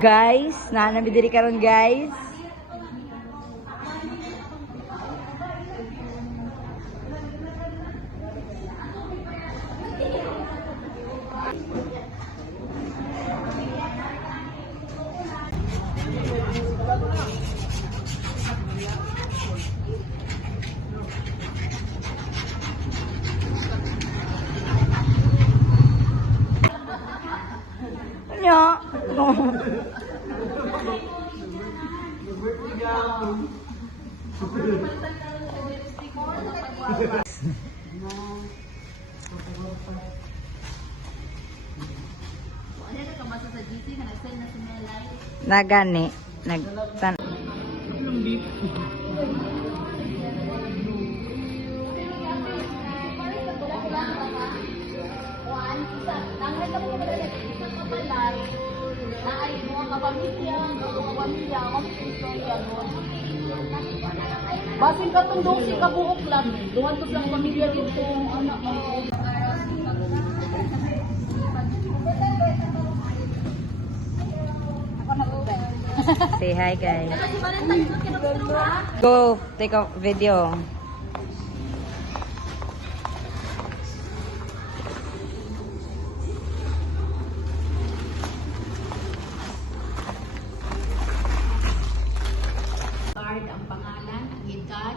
Guys, naanabidiri karon guys. Nya. Nagani, nagtan. Basin ka itong 12 ka buok lang. Duwan to lang pamilya dito. Anak mo. Say hi guys. Go, take a video. Card ang pangalan, ang edad,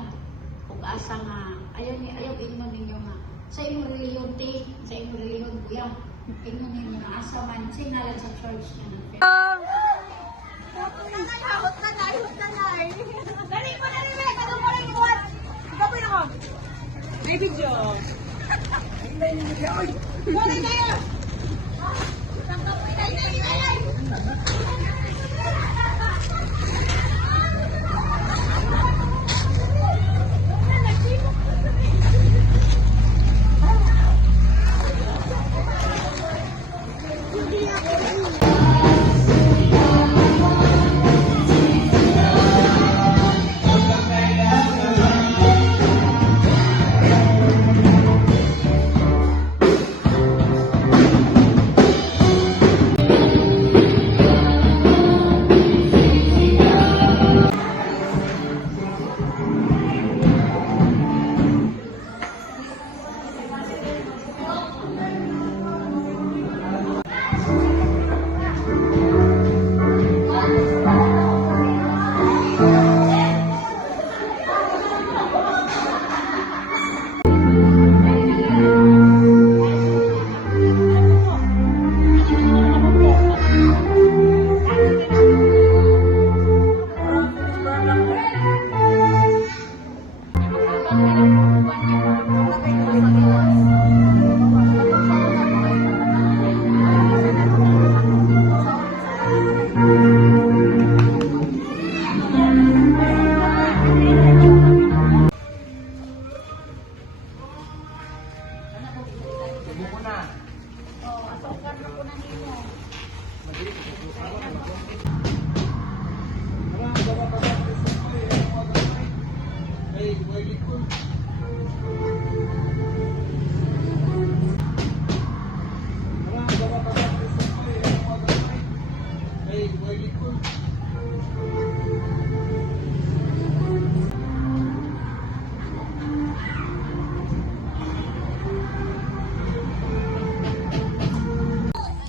ug asa nga ayaw ingon ninyo nga sa imong reliyon te, sa imong reliyon kuya. Ingon ninyo nga asa man sinalan sa church na. May video.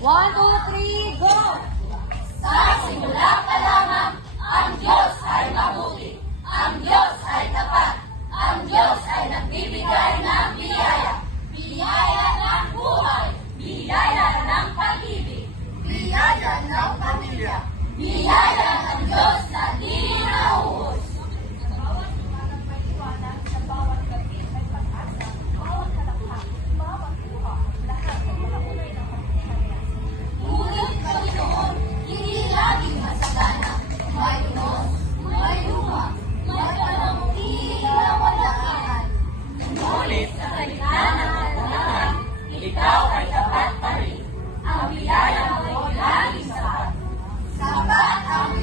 One, two, three, go! Sa simula pa lamang, ang Diyos ay mabuti. Ang Diyos ay tapat. Ang Diyos ay nagbibigay ng biyaya. Biyaya ng buhay. Biyaya ng pag-ibig. Biyaya ng pamilya. Biyaya ng Diyos na di nauhos. Bawat iwanan may iwanan, sa bawat gabi may pag-asa, bawat kalakhan, bawat buha, lahat ay makakulay ng pagkakaya. Ngunit Panginoon, hindi laging masagana. May unos, may luma, may pananghihilang walaan. Ngunit sa kalita ng katalangan, ikaw ay tapat pa rin. Ang biyaya mo laging sapat. Sapat ang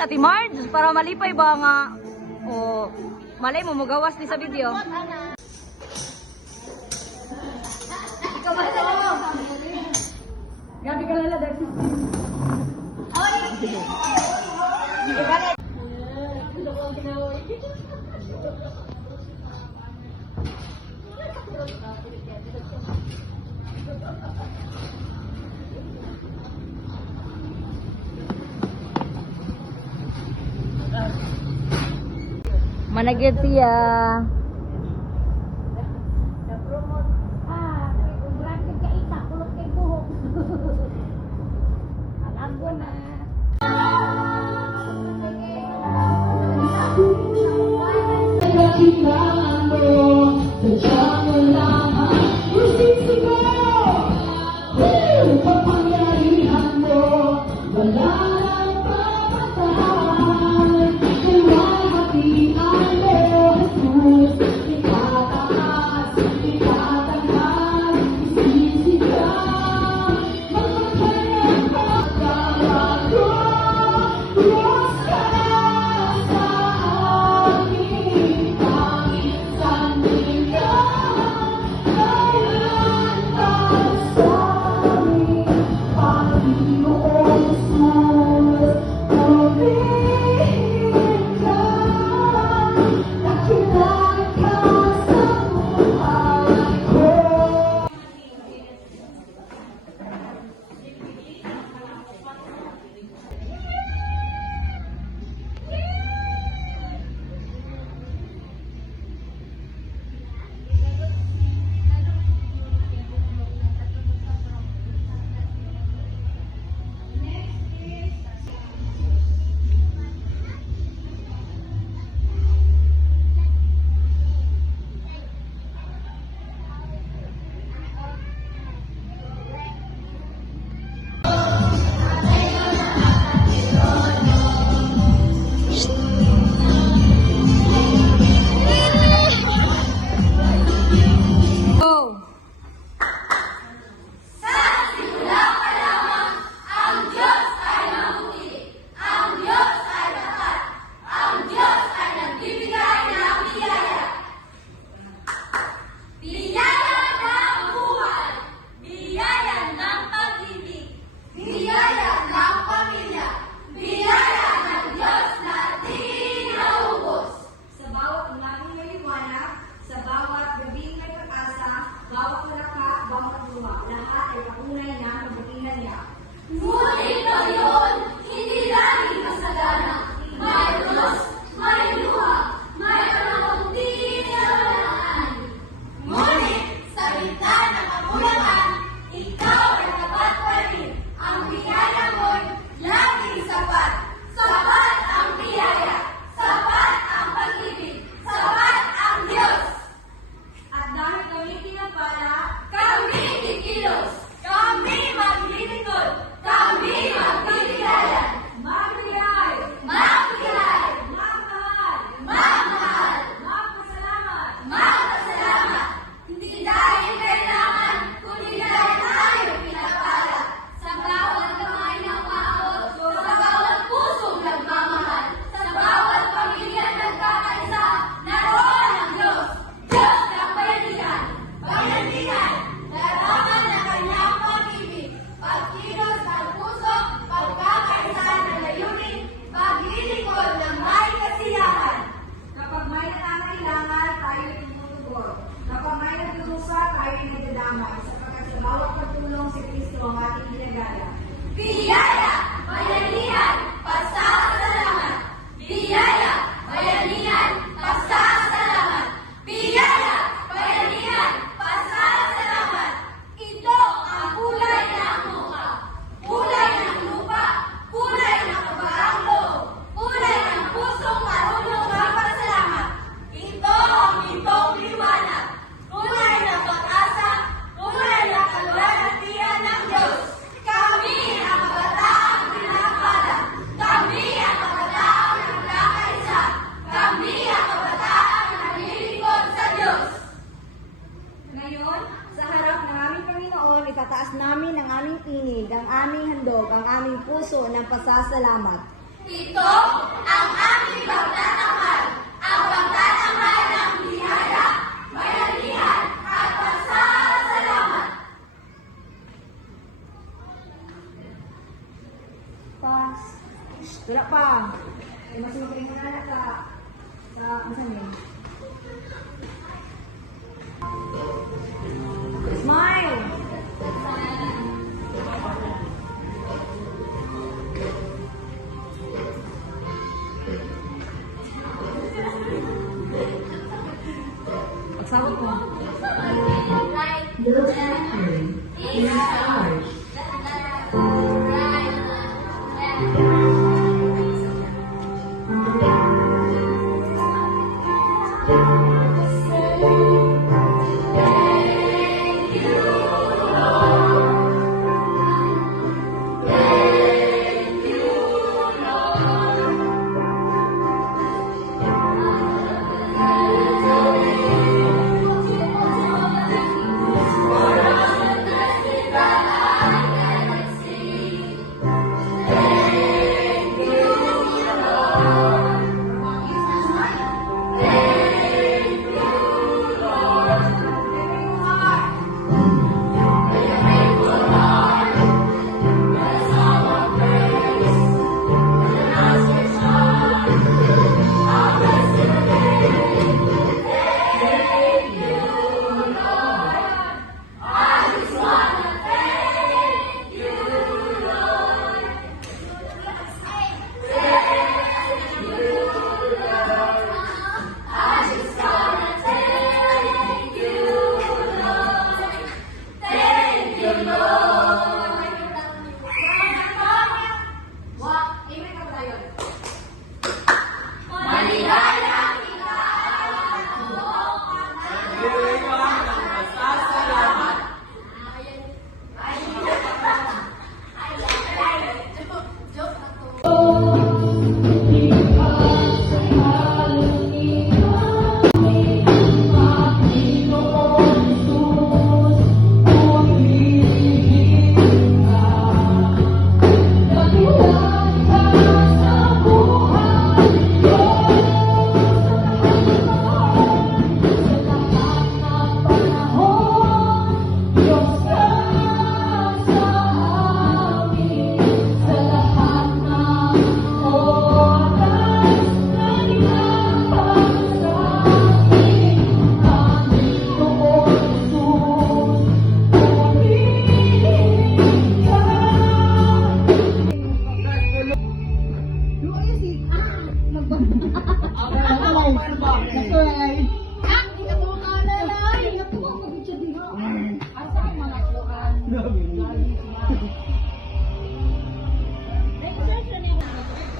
Ate Marge, para malipay ba nga? O, malay mo, magawas ni sa video. Ikaw ba ito? Gabi ka lala, Darcy. Managid siya. Ngunit ngayon, hindi lagi masagana. May Diyos, may luha, may panahong di nalalaan. Ngunit, sa gitna ng kakulangan, ikaw ay tapat pa rin. Ang biyaya mo'y laging sapat. Sapat ang biyaya, sapat ang pag-ibig, sapat ang Diyos. At dahil kami pinapala, kami kikilos, kami maglilingkod, kami magbibigayan. Magbigay, magbigay, magmahal, magmahal, magpasalamat, magpasalamat. Hindi dahil kailangan, kundi dahil tayo pinapala. Sa bawat kamay na umaabot, sa bawat pusong nagmamahal, sa bawat pamilya nagkakaisa, naroon ang Diyos. Diyos ng bayanihan, bayanihan, larawan ng kanyang pag-ibig, pagkilos ng puso, pagkakaisa ng layunin, paglilingkod ng may kasiyahan. Kapag may nangangailangan, tayo tumutugod. Kapag may nagdudusa, tayo nagdadamay. Sapagkat sa bawat pagtulong si Kristo ang ating ginagaya. Biyaya, bayanihan, pasasalamat. Biyaya, bayanihan, pasasalamat. Biyaya, bayanihan, pasasalamat. Ito ang kulay ng mukha, kulay ng lupa, kulay ng kabaang loob, kulay ng pusong marunong magpasalamat. Ito ang gintong liwanag, kulay ng pag-asa, kulay ng kalwalhatian ng Diyos. Kami ang kabataang pinapala, kami ang kabataang nagkakaisa, kami ang kabataang naglilingkod sa Diyos. Ngayon, sa harap ng aming Panginoon, itataas namin ang aming tinig, ang aming handog, ang aming puso ng pasasalamat. Ito ang aming pagtatanghal. Ang pagtatanghal ng biyaya, bayanihan at pasasalamat. Pas. Wala pa. Ay, masukin mo na ka. Sa, masan yun? Smile! Pagsabot mo. The factory is ours.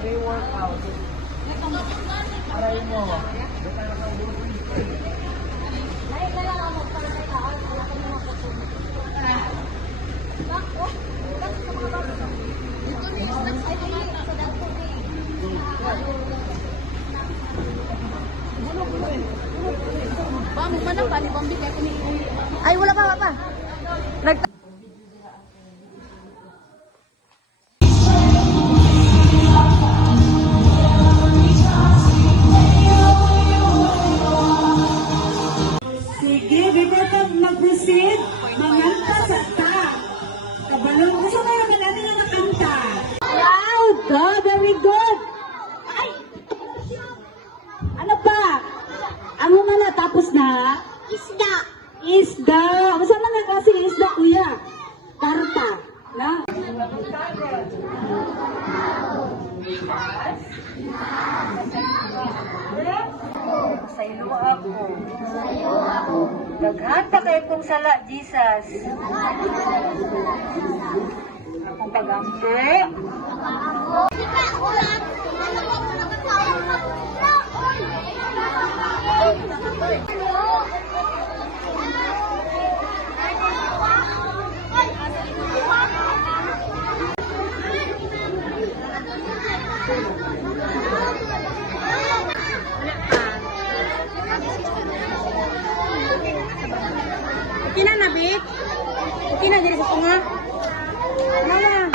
Pre-workout. Aray mo. Ay, wala pa, wala pa. Sige, before ka mag-proceed, mamanta sa ta. Kabalong, gusto ko naman natin na nakanta. Wow, very good. Ay! Ano pa? Ang humana, tapos na? Isda. Isda. Masama na kasi isda, kuya. Karta. Na? Sa ilo ako. Daghanta kay kong sala, Jesus. Akong pagampi. Okay na, Nabit? Okay na, diri sa tunga? Mama.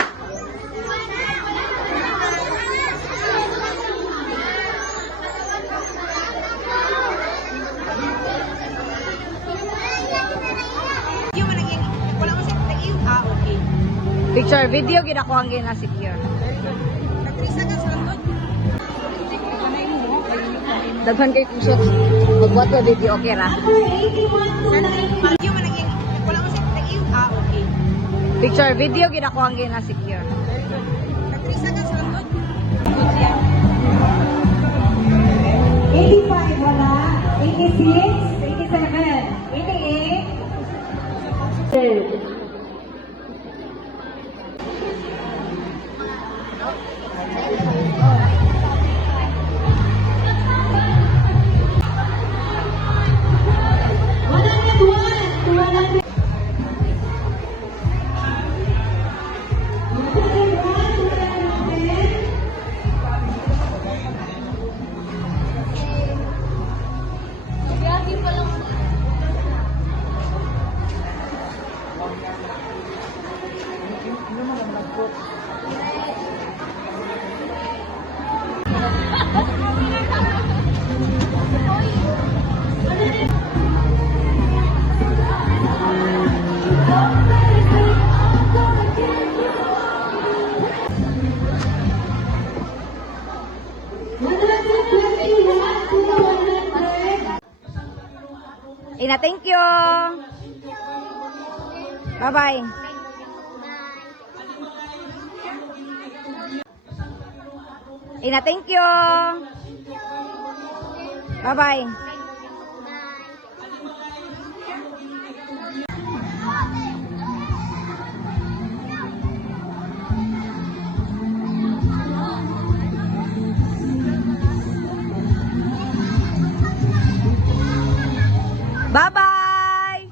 Picture, video, ginakuha ang gina secure. Daghan kay kusot. Magbuhat ko video, okay ra. Picture, video, ginakuha ang gina secure. 85 wala, 86, 87, 88. Ina, thank you. Bye-bye. Ina, thank you. Bye-bye. Bye-bye.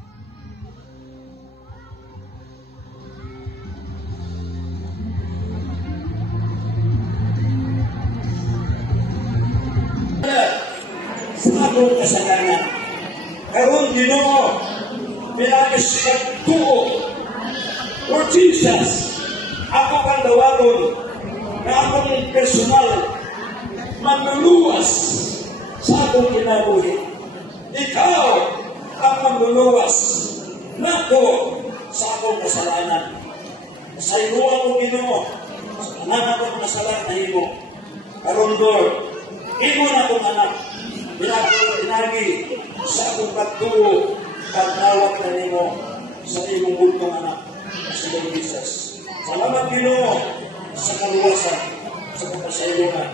Sa akong kasalanan. Karon Ginoo, pinagis ka tuo. Lord Jesus, ako kang dawagon na akong personal manluluwas sa akong kinabuhi. Ikaw ang manluluwas nako sa akong kasalanan. Sa iyo ako Ginoo, sa anak akong kasalanan na imo. Karon Lord, imo na akong anak. Pinagi sa akong pagtuo, pagtawag na nimo sa imong bultong anak, sa Lord Jesus. Salamat Ginoo sa kaluwasan, sa kapasayunan.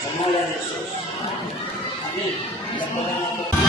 Sa ngalan ni Jesus. Amen.